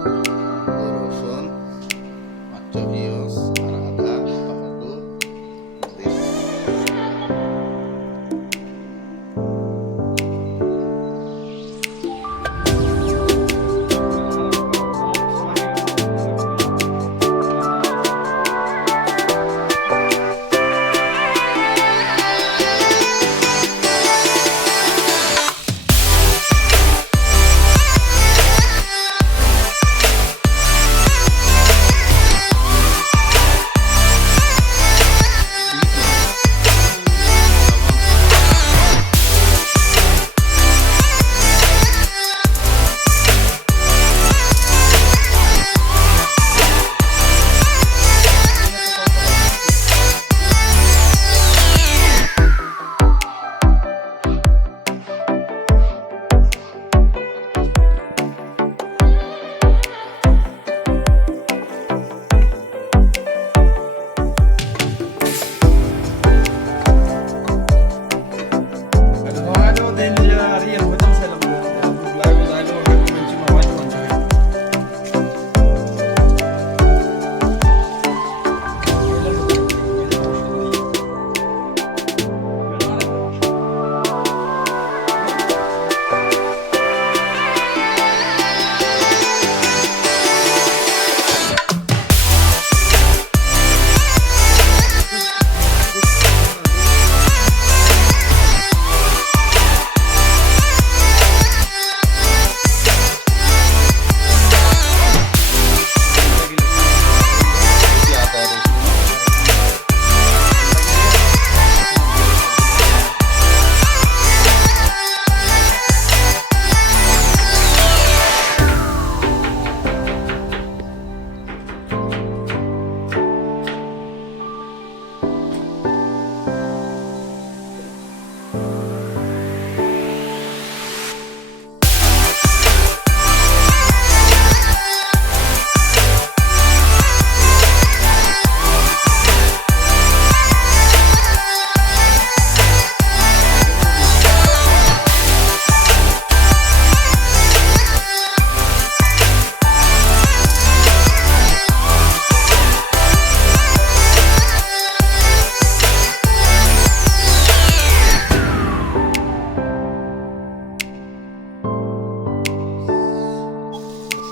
রসুন, পাঁচ পিঁয়াজ আর আদা টমেটো মরিচ।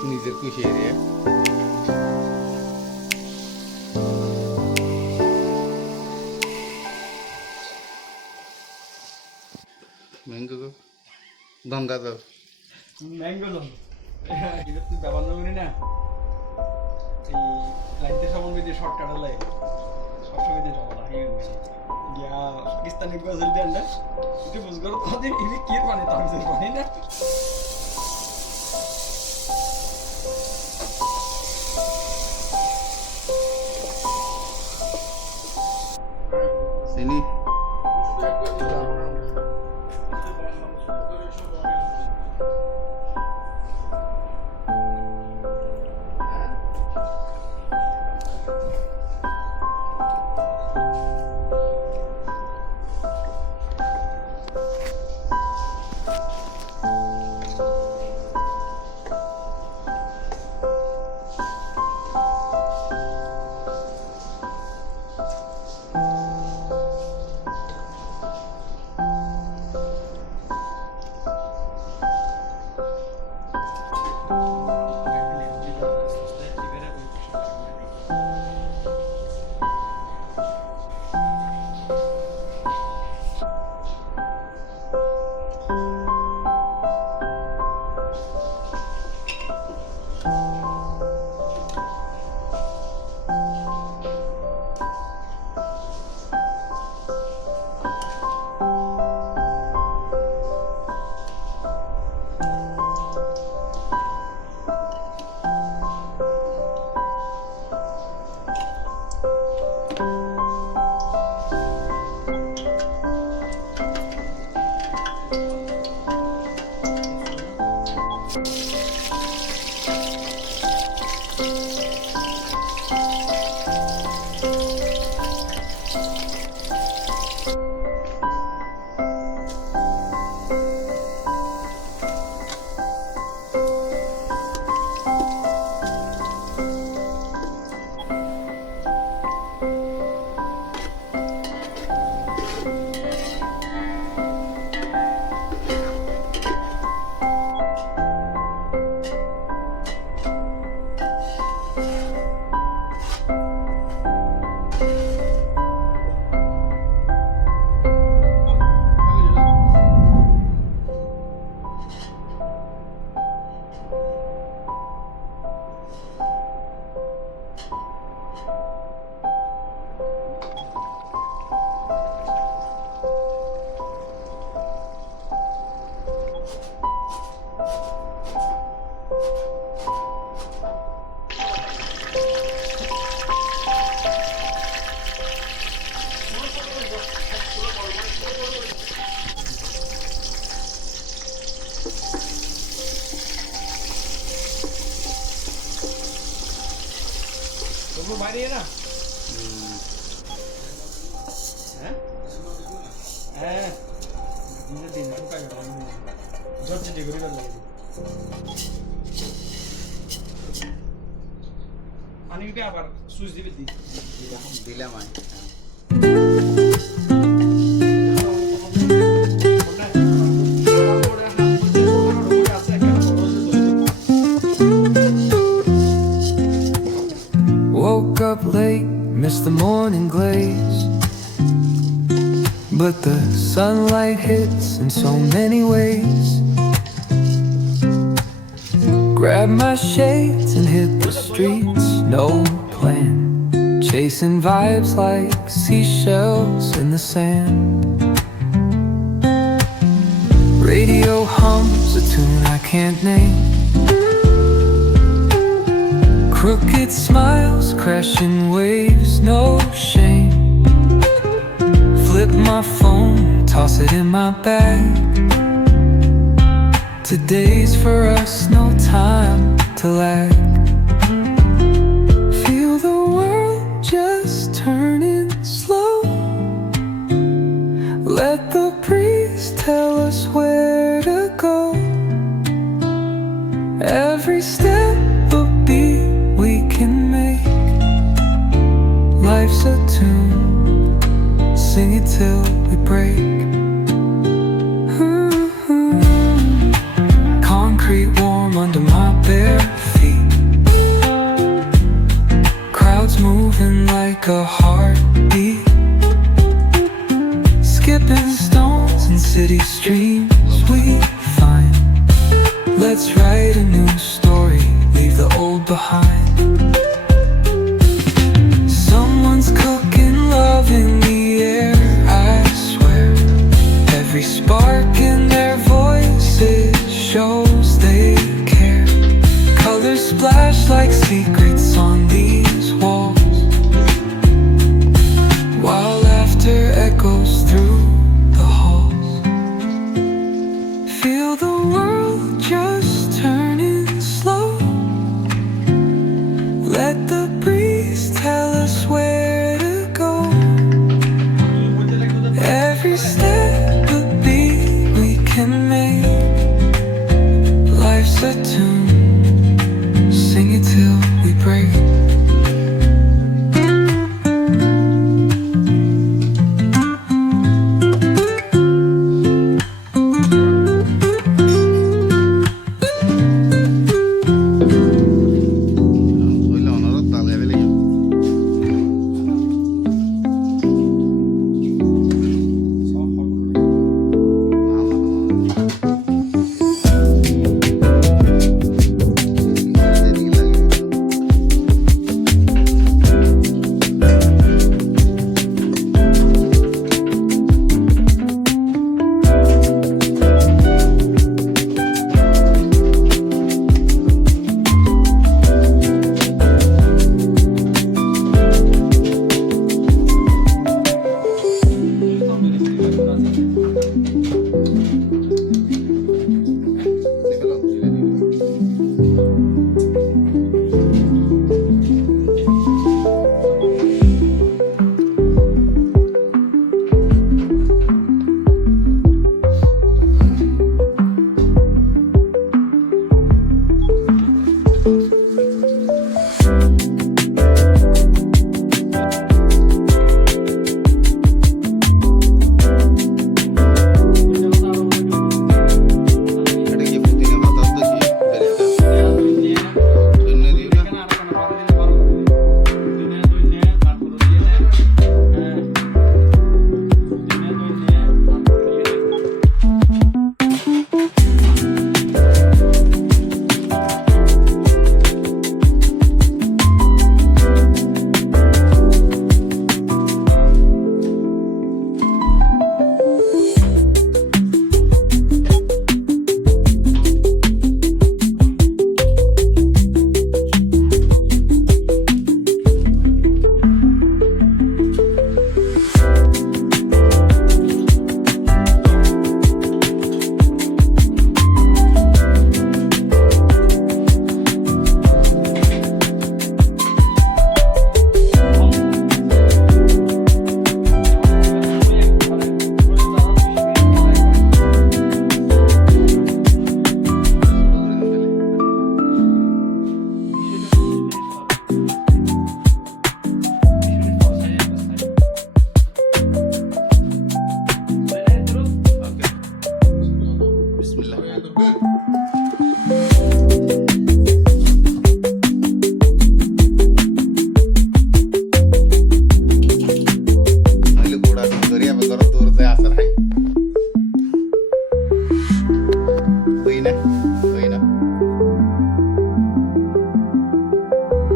নিজের খুশি এরিয়া ম্যাঙ্গো গঙ্গা দাও ম্যাঙ্গো দাও এটা তুই ব্যবহার করবি না এই লাইনতে সবন দিয়ে শর্টকাট লাই সবসময় দিয়ে যাবো রাখি গিয়া পাকিস্তানি গজল দিয়ে আনলে তুই বুঝ করো তোদের ইনি কি মানে তামিজের মানে না চিনি Ibu mari na. Ini din suka ya orang. George di gori lagi. Ani কি আবার সুইচ দিবে দি দিলাম আমি Woke up late, missed the morning glaze, but the sunlight hits in so many ways. Grabbed my shades and hit the streets, no plan, chasing vibes like seashells in the sand. Radio hums a tune I can't name. Crooked smiles, crashing waves, no shame. Flip my phone, toss it in my bag. Today's for us, no time to lag. Feel the world just turning slow. Let the breeze tell us where to go. Every step a beat we can make. Life's a tune, sing it till we break. Concrete warm under my bare feet. Crowds moving like a heartbeat. Skipping stones in city streams we find. Let's write a new story, leave the old behind. Someone's cooking love in the air, I swear. Every spark in their voices shows they care. Colors splash like secrets on these walls, while laughter echoes through